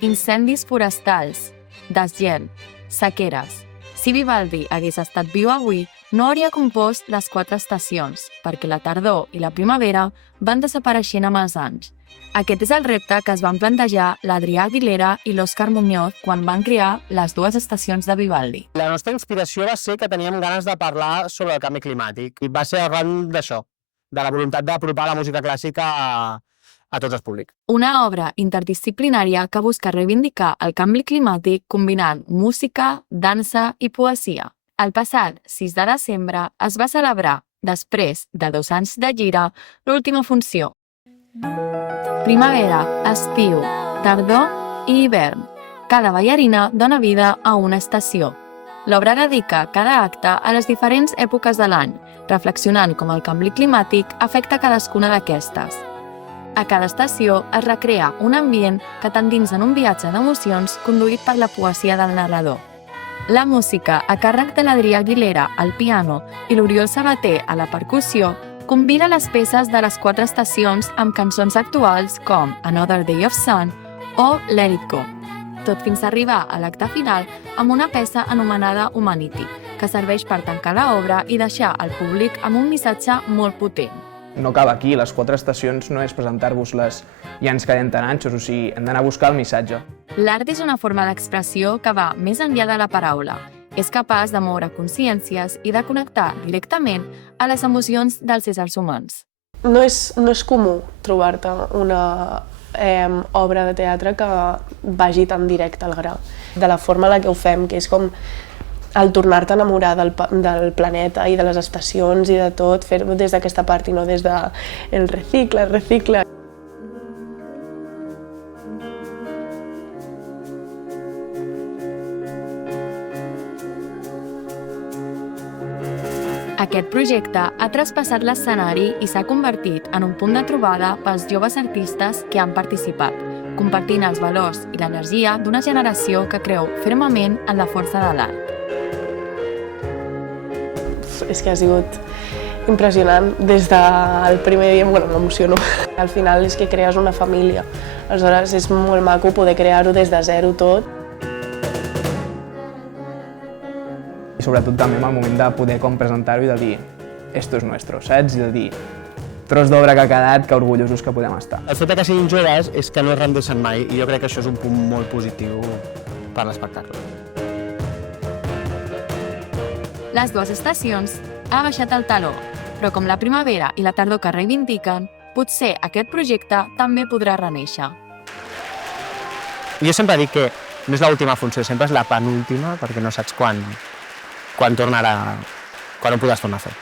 incendis forestals, desgel, sequeres. Si Vivaldi hagués estat viu avui, no hauria compost les 4 estacions, perquè la tardor i la primavera van desapareixent amb els anys. Aquest és el repte que es van plantejar l'Adrià Aguilera i l'Òscar Muñoz quan van crear les 2 estacions de Vivaldi. La nostra inspiració va ser que teníem ganes de parlar sobre el canvi climàtic i va ser arran d'això, de la voluntat d'apropar la música clàssica a tots els públics. Una obra interdisciplinària que busca reivindicar el canvi climàtic combinant música, dansa i poesia. El passat 6 de desembre es va celebrar, després de 2 anys de gira, l'última funció. Primavera, estiu, tardor i hivern. Cada ballarina dona vida a una estació. L'obra dedica cada acte a les diferents èpoques de l'any, reflexionant com el canvi climàtic afecta cadascuna d'aquestes. A cada estació es recrea un ambient que t'endins en un viatge d'emocions conduït per la poesia del narrador. La música, a càrrec de l'Adrià Aguilera al piano i l'Oriol Sabater a la percussió, combina les peces de les 4 estacions amb cançons actuals com Another Day of Sun o Let It Go, tot fins a arribar a l'acte final amb una peça anomenada Humanity, que serveix per tancar l'obra i deixar al públic amb un missatge molt potent. No acaba aquí, les 4 estacions no és presentar-vos-les i ens quedem tan anxos, o sigui, hem d'anar a buscar el missatge. L'art és una forma d'expressió que va més enllà de la paraula. És capaç de moure consciències i de connectar directament a les emocions dels éssers humans. No és comú trobar-te una obra de teatre que vagi tan directe al gra. De la forma en la que ho fem, que és com el tornar-te a enamorar del planeta i de les estacions i de tot, fer-ho des d'aquesta part i no des del recicle. Aquest projecte ha traspassat l'escenari i s'ha convertit en un punt de trobada pels joves artistes que han participat, compartint els valors i l'energia d'una generació que creu fermament en la força de l'art. És que ha sigut impressionant. Des del primer dia m'emociono. Al final és que crees una família. Aleshores és molt maco poder crear-ho des de zero tot. I sobretot també en el moment de poder presentar-ho i de dir esto es nuestro, saps? I de dir tros d'obra que ha quedat, que orgullosos que podem estar. El fet que siguin joves és que no es rendeixen mai i jo crec que això és un punt molt positiu per l'espectacle. Les 2 estacions ha baixat el taló, però com la primavera i la tardor que reivindiquen, potser aquest projecte també podrà renéixer. Jo sempre dic que no és l'última funció, sempre és la penúltima, perquè no saps quan tornarà, quan ho podràs tornar a fer.